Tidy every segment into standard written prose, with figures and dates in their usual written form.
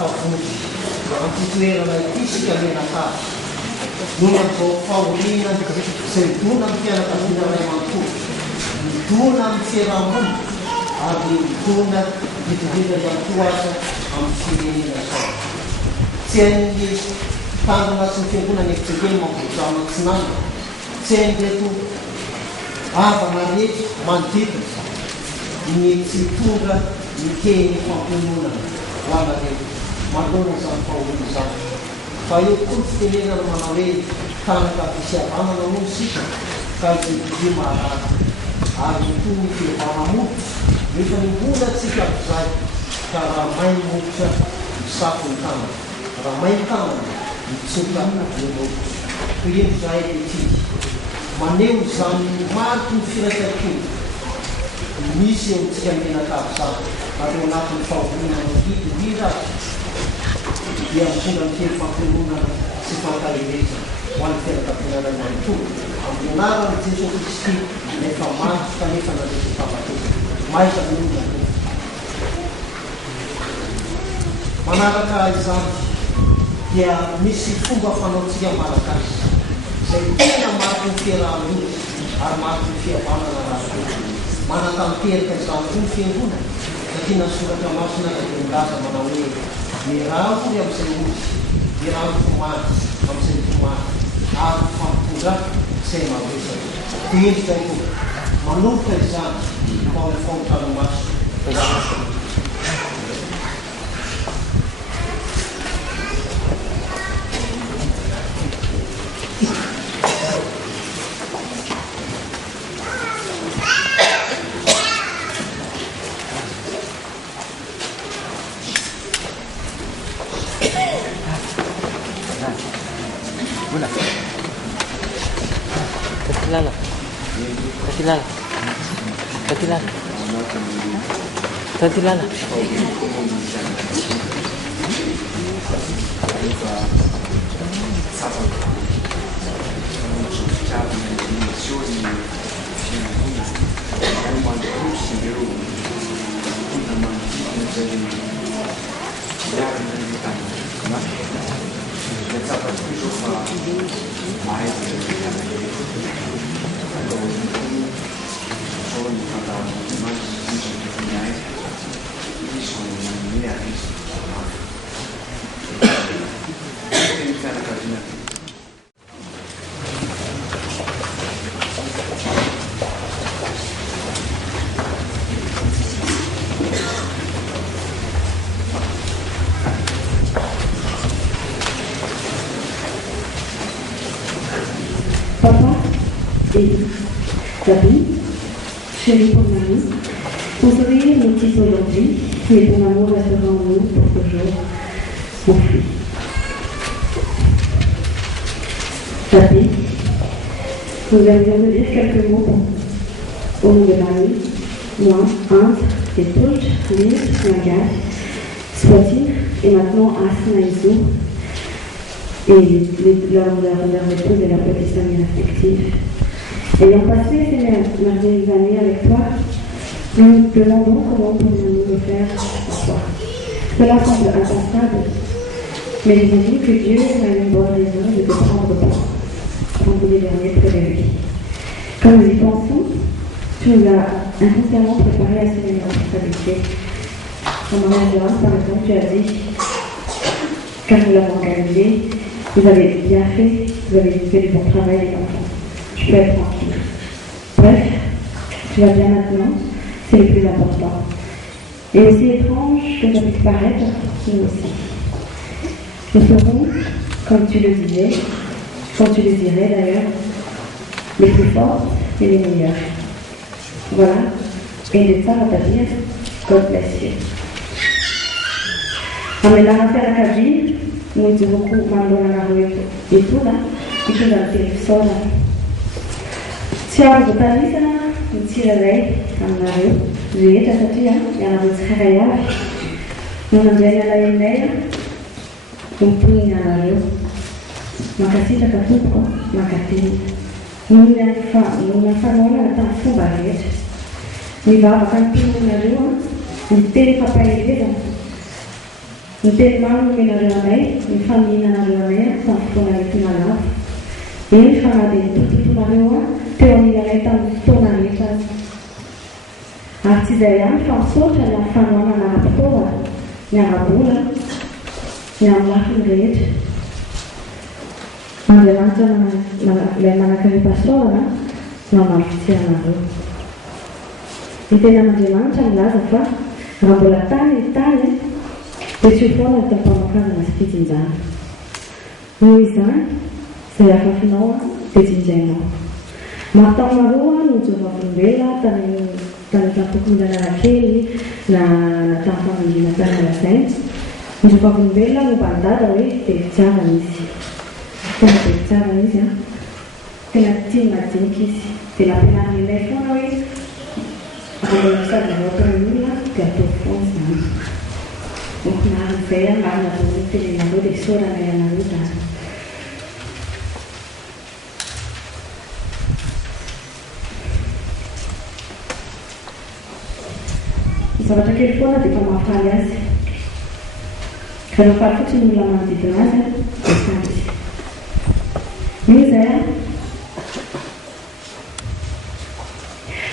tafavory ampitoerana itisika menaka nona zao fahoriana izay midona amin'ny fianakaviana ray aman-tolo midona amin'ny fiarahamony ary midona mididina ihany koa aza amin'ny firenena zao tsy hain'ny tanjona sy ny fiangonana efitsekely mampivodrana tsinana tsy hain'reto avana rehetra manodidina ny tsy tonga mikeny fampimonana lamareo manona izany fahoriana izany fa eo koa tsy tenenana manao hoe tanaka fisiavanana moa sika ka izy maharary ary mitoy ny fihevana-moto nefa ny mbola tsika am'izay ka raha mainy motra misafo ny tanana raha mainy tanana mitsoka eo toyeny zay etiky maneho izany mariky ny firaisam-pony misy eo tsika menakavy zany ary eo anatin'ny fahoriana mididira dia mitondra miteny fampimonana sy fankaleheza ho an'ny fianakaviana ray manontolo amin'ny anarany Jesosy Kristy nefa mantsy kanefa nandresy fahafatena maiza minona manaraka izany dia misy fomba fanaontsika malagasy izay tena mariky ny fiaraha-mony ary mariky ny fihavanana raha manatanteraka izany koa ny fiangonana satria nasoratra masina kadengaza manao hoe mirangory amin'izay ozy mirango maty amin'izay tomaty ary fampitondraka izay mavesatra dia eny zay koa manolotra izany ao amin'ny famotranomaso Tatilala. David, chérie pour Marie, ton sourire nous tisse aujourd'hui, mais ton amour restera en nous pour toujours, mon fils. David, nous allons te dire quelques mots au nom de Marie, moi, Inde, et toutes, Lise, Nagaz, Swati, et maintenant Asnaïsou, et leur épouse et leur petite famille respective. Ayant passé ces merveilleuses années avec toi, nous nous demandons comment pourrions-nous le faire pour toi. Cela semble impensable, mais j'imagine que Dieu a une bonne raison de te prendre vendredi dernier près de lui. Quand nous y pensons, tu nous as inconsciemment préparé à ces mêmes responsabilités. En mariage, par exemple, tu as dit, car nous l'avons organisé, vous avez bien fait, vous avez fait du bon travail les enfants. Je peux être tranquille. Bref, tu vas bien maintenant, c'est le plus important. Et aussi étrange que ça puisse paraître, nous aussi. Nous serons, comme tu le disais, comme tu le dirais d'ailleurs, les plus forts et les meilleurs. Voilà, et de ça on va dire, God bless you. Amelara Ferakaji, muito beaucoup mandona na rua e tudo, e tudo aquele só. Tiago Talisa, Tirarei, Amarelo, Dieta Tatia, Yana Tsaraya, Nunandela Ineia, Punha Amarelo, Macacita Catuco, Macatini, Nuna Famola, Tanfubaret, Nivava Campina na rua, Inteira Papai Vida, Ny teny manomenareo anay, ny famihinanareo anay tamin'ny fotoana rehetra lava. Eny fa na dia nitotonareo teo amin'ilay tamin'ny fotoana rehetra. Ary tsy izay ihany fa misaotra ny amin'ny fanohanana ara-pitaovana, ny ara-bola, ny amin'ny lafiny rehetra. Andriamanitra ilay manankarena pasoarana no hamarofitianareo. Ny tenan'Andriamanitra milaza fa raha mbola tany ny tany dia tsy ho foana ny tampamakazana sy fijinjana. Noho izany izay afafinao dia jinjainao. Mahataonareo no jovavolombelona tany tampokondanana kely na tamin'ny famindrina tany alazainy. Ny jovavolombelona no bandada hoe dia fitsarana izy. Tena dia fitsarana izy tena tia madinika izy. Dia nampianaran'ilay foana hoe raha mbola misady vaoatan'ny olona dia atao foana izany. Mokonarin'izay marina voany telenareo dia saorana ianareo zany. Ny zavatra kely foana dia efa mahafaly azy. Ka rehefa faly fotsiny ny olona manodidina azy dia sady. Io izay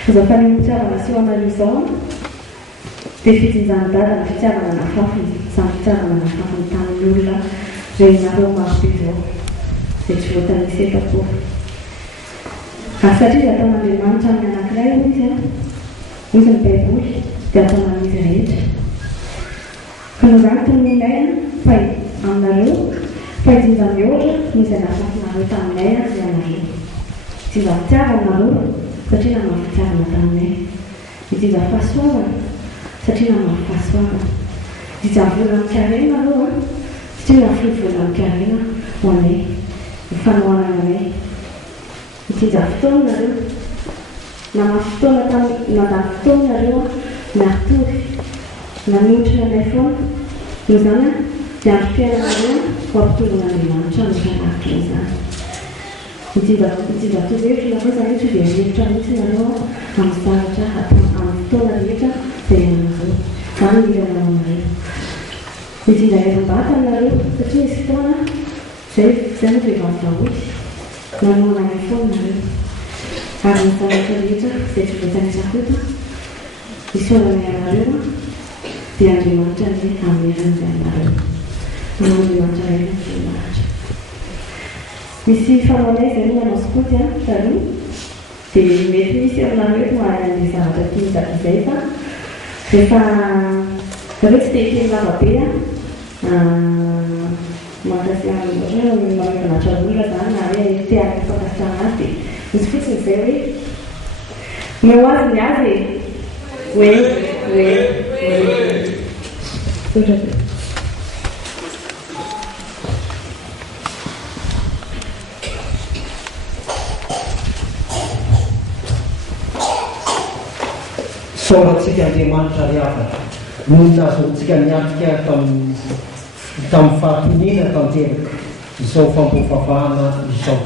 azafany ny fitiavana sy ho anareo izao dia fitsinjanodada ny fitiavana nafafiny, izany fitiavana nafafiny tamin'ny olona rehinareo marobe izao dia tsy voatanisa efa-po. Ary satria ataon'Andriamanitra amin'ny anankiray izy izy ny baiboly dia ataonan'izy rehetra. Ka noho izany tononinay fa aminareo fa ijinjany ohatra no izay nafafinareo taminay sy anareo. Tsy zavitiavanareo satria namafitiavana taminay. Ijinja fahasoavana satria namafahasoavana. Ijinja vola mikarena areo satria nafolo vola mikarena ho anay, ny fanohanana anay. Ijinja fotoanareo nadany fotoanareo natory nanotrina anay foana. Noho izany dia androm-piainanareo ho ampitongon'Andriamanitra no hanaritra izany. Ijinja tozevitra nareo izany ohatra dia hevitra mihitsy nareo amin'ny zavatra amin'ny fotoana rehetra dia ianareo. Izany no ilana anareo. Ijinja herim-bata nareo satria misy fotoana izay no rehefa mivahoaka nanohana anay foana nareo. Ary ny zavatra rehetra izay tsy voatanisako eto isaorana ianareo dia Andriamanitra ny hameran'izay anareo. Andriamanitra iray ny Andriamanitra. Misy fanaonay izay no manao skoty taloha dia mety misy aminareo eto mahay zavatra tian'izay izay fa rehefa tsy te hiteny lavabe mankasiahana ohatra mampianatra olona zany na hoe te hampifakasitrana azy dia misy fotsiny izay hoe meo azy ny azy hoe sotra be. Soratsika Andriamanitra riavana noho nazontsika niatrika tamin'ny fahatonina tanteraka izao fampofavahana izao.